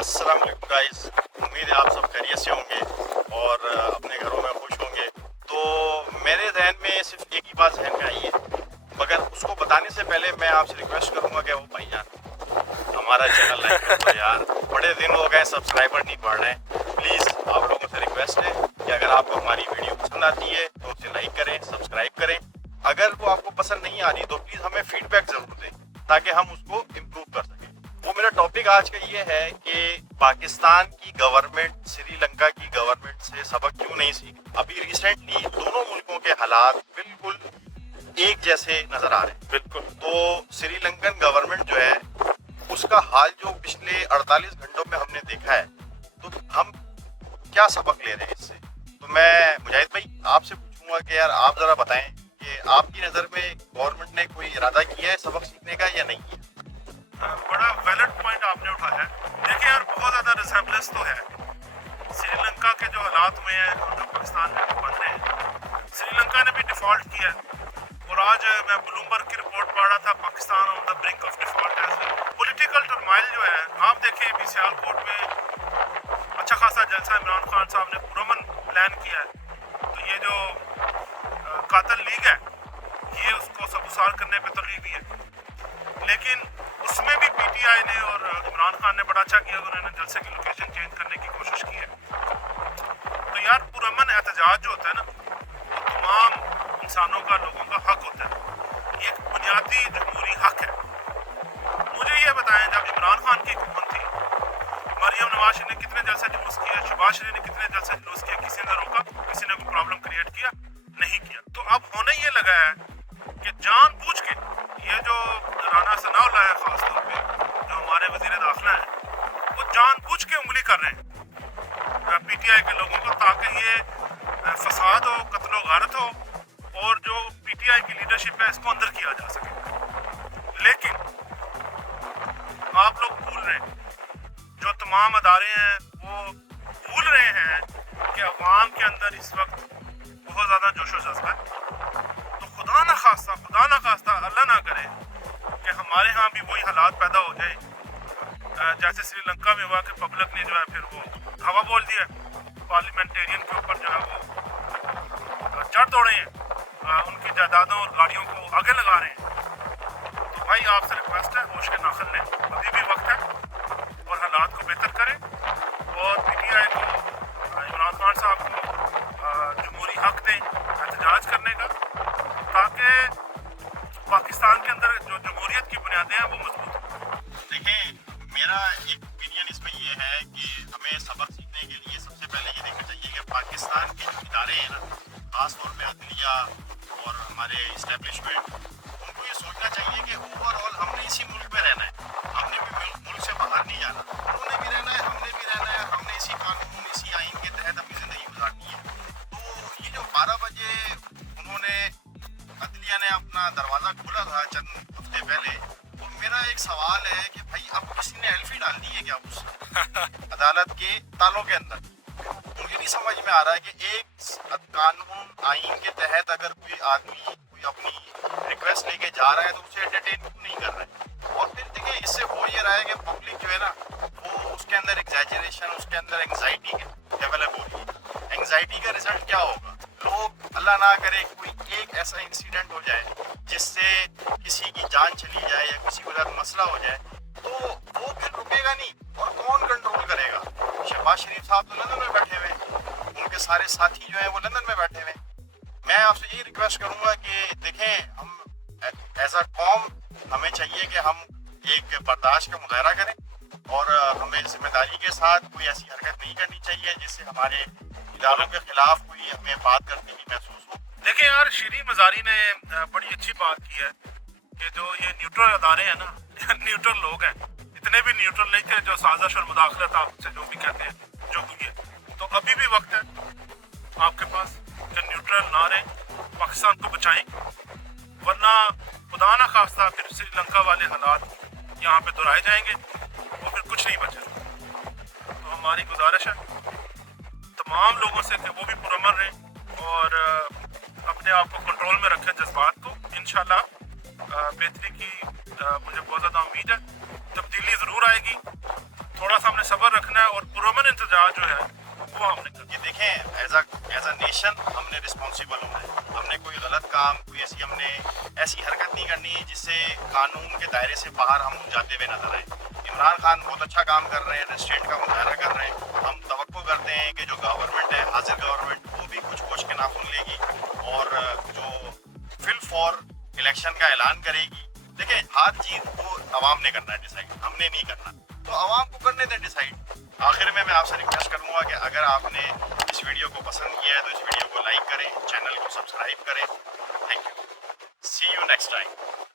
अस्सलाम वालेकुम गाइस, उम्मीद है आप सब खैरियत से होंगे और अपने घरों में खुश होंगे। तो मेरे जहन में सिर्फ एक ही बात जहन में आई है, मगर उसको बताने से पहले मैं आपसे रिक्वेस्ट करूंगा कि वो भाईजान हमारा चैनल लाइक कर दो यार, बड़े दिन हो गए सब्सक्राइबर नहीं बढ़ रहे हैं। प्लीज़ आप लोगों से रिक्वेस्ट है कि अगर आपको हमारी वीडियो पसंद आती है तो उसे लाइक करें, सब्सक्राइब करें। अगर वो आपको पसंद नहीं आ रही तो प्लीज़ हमें फीडबैक ज़रूर दें ताकि हम उसको इम्प्रूव कर सकें। वो मेरा टॉपिक आज का ये है कि पाकिस्तान की गवर्नमेंट श्रीलंका की गवर्नमेंट से सबक क्यों नहीं सीखी। अभी रिसेंटली दोनों मुल्कों के हालात बिल्कुल एक जैसे नजर आ रहे हैं। बिल्कुल, तो श्रीलंकन गवर्नमेंट जो है उसका हाल जो पिछले 48 घंटों में हमने देखा है, तो हम क्या सबक ले रहे हैं इससे। तो मैं मुजाहिद भाई आपसे पूछूंगा कि यार आप जरा बताएं कि आपकी नज़र में गवर्नमेंट ने कोई इरादा किया है सबक सीखने का या नहीं किया। बड़ा वैलिड पॉइंट आपने उठाया है। देखिए यार, बहुत ज़्यादा रिसेम्बलेंस तो है श्रीलंका के जो हालात हुए हैं और जो पाकिस्तान में बन रहे हैं। श्रीलंका ने भी डिफ़ॉल्ट किया है और आज मैं ब्लूमबर्ग की रिपोर्ट पढ़ रहा था, Pakistan on the brink of default as well. Political turmoil जो है, आप देखिए अभी सियालकोट में अच्छा खासा जलसा इमरान खान साहब ने पुरअमन प्लान किया है। तो ये जो कातिल लीग है ये उसको सबुसार करने पे तुली हुई है, लेकिन उसमें भी पीटीआई ने और इमरान खान ने बड़ा अच्छा किया, उन्होंने जलसे की लोकेशन चेंज करने की कोशिश की है। तो यार पुरअमन एहतजाज जो होता है ना, वो तमाम इंसानों का, लोगों का हक होता है, ये एक बुनियादी जमहूरी हक है। मुझे ये बताएं, जब इमरान खान की हुकूमत थी, मरियम नवाज ने कितने जलसे जुलूस किए, शहबाज शरीफ ने कितने जलसे जुलूस किए, किसी ने रोका, किसी ने कोई प्रॉब्लम क्रिएट किया नहीं किया। तो अब होने ये लगा है कि जानबूझ के ये जो राना सनाउल्लाह है, खास तौर पे जो हमारे वजीर दाखिला हैं, वो जानबूझ के उंगली कर रहे हैं पीटीआई के लोगों को, ताकि ये फसाद हो, कत्लो गारत हो और जो पीटीआई की लीडरशिप है इसको अंदर किया जा सके। लेकिन आप लोग भूल रहे हैं, जो तमाम अदारे हैं वो भूल रहे हैं कि अवाम के अंदर इस वक्त बहुत ज़्यादा जोशो जज्बा है। तो खुदा ना खास्ता अल्लाह ना करे कि हमारे यहाँ भी वही हालात पैदा हो जाए जैसे श्रीलंका में हुआ कि पब्लिक ने जो है फिर वो हवा बोल दिया, पार्लियामेंटेरियन के ऊपर जो है वो चढ़ दौड़े हैं, उनकी जायदादों और गाड़ियों को आगे लगा रहे हैं। तो भाई आपसे रिक्वेस्ट है, होश के नाखिल लें, अभी भी वक्त है और हालात को बेहतर करें और पीटीआई को, इमरान खान साहब को जमहूरी हक दें एहतजाज करने का, ताकि पाकिस्तान के अंदर जो जमहूरियत की बुनियादें हैं वो मजबूत हों। देखें, मेरा एक ओपिनियन इसमें ये है कि हमें सबक सीखने के लिए सबसे पहले ये देखना चाहिए कि पाकिस्तान के जो इदारे हैं ना, खास तौर पे अदलिया और हमारे इस्टेब्लिशमेंट, उनको ये सोचना चाहिए कि ओवरऑल हमने इसी मुल्क में रहना है, हमने भी मुल्क से बाहर नहीं जाना, उन्होंने भी रहना है, हमने भी रहना है, हमने इसी कानून, इसी आइन के तहत अपनी ज़िंदगी गुजारनी है। तो ये जो 12 बजे उन्होंने अदलिया ने अपना दरवाज़ा खोला था चंद हफ्ते पहले, तो मेरा एक सवाल है कि भाई अब किसी ने एल्फी डाल दी है क्या उस अदालत के तालों के अंदर। मुझे नहीं समझ में आ रहा है कि एक कानून आइन के तहत अगर कोई आदमी कोई अपनी रिक्वेस्ट लेके जा रहा है तो उसे एंटरटेन क्यों नहीं कर रहा है। और फिर देखिए, इससे हो ये रहा है कि पब्लिक जो है ना, वो उसके अंदर एग्जैजरेशन, उसके अंदर एंग्जाइटी डेवलप हो रही है। एंग्जाइटी का रिजल्ट क्या होगा, लोग अल्लाह ना करे कोई एक ऐसा इंसिडेंट हो जाए जिससे किसी की जान चली जाए या किसी के साथ मसला हो जाए, तो वो फिर रुकेगा नहीं और कौन कंट्रोल करेगा। शहबाज शरीफ साहब तो लंदन में बैठे हुए, उनके सारे साथी जो हैं वो लंदन में बैठे हुए। मैं आपसे यही रिक्वेस्ट करूंगा कि देखें, हम एज अ कौम हमें चाहिए कि हम एक बर्दाश्त का मुजाहरा करें और हमें जिम्मेदारी के साथ कोई ऐसी हरकत नहीं करनी चाहिए जिससे हमारे इदारों के खिलाफ कोई हमें बात करने की महसूस हो। देखिए यार, शीरी मजारी ने बड़ी अच्छी बात की है कि जो ये न्यूट्रल अदारे हैं ना, न्यूट्रल लोग हैं, इतने भी न्यूट्रल नहीं थे जो साजिश और मुदाखलत आपसे जो भी कहते हैं जो हुई है। तो अभी भी वक्त है आपके पास कि न्यूट्रल ना रहें, पाकिस्तान को बचाएं, वरना खुदा ना खास्ता फिर श्रीलंका वाले हालात यहाँ पे दोहराए जाएंगे और फिर कुछ नहीं बचेगा। तो हमारी गुजारिश है तमाम लोगों से कि वो भी पुरअमन रहें और अपने आप को कंट्रोल में रखें, जज्बात को। इंशाल्लाह बेहतरी की मुझे बहुत ज़्यादा उम्मीद है, तब्दीली ज़रूर आएगी। थोड़ा सा हमने सब्र احتجاج جو ہے وہ ہم نے یہ دیکھیں ایز اے نیشن ہم نے رسپانسیبل ہونا ہے. ہم نے کوئی غلط کام کوئی ایسی حرکت نہیں کرنی ہے جس سے قانون کے دائرے سے باہر ہم جاتے ہوئے نظر آئیں. عمران خان بہت اچھا کام کر رہے ہیں, اسٹیٹ کا مظاہرہ کر رہے ہیں. ہم توقع کرتے ہیں کہ جو گورنمنٹ ہے, حاضر گورنمنٹ, وہ بھی کچھ ہوش کے ناخن لے گی اور جو فل فور الیکشن کا اعلان کرے گی. دیکھیں ہر چیز کو عوام نے کرنا ہے ڈیسائیڈ, ہم نے نہیں کرنا, تو عوام کو کرنے دیں ڈیسائیڈ. آخر میں آپ سے ریکویسٹ کروں گا کہ اگر آپ نے اس ویڈیو کو پسند کیا ہے تو اس ویڈیو کو لائک کریں, چینل کو سبسکرائب کریں. Thank you, see you next time.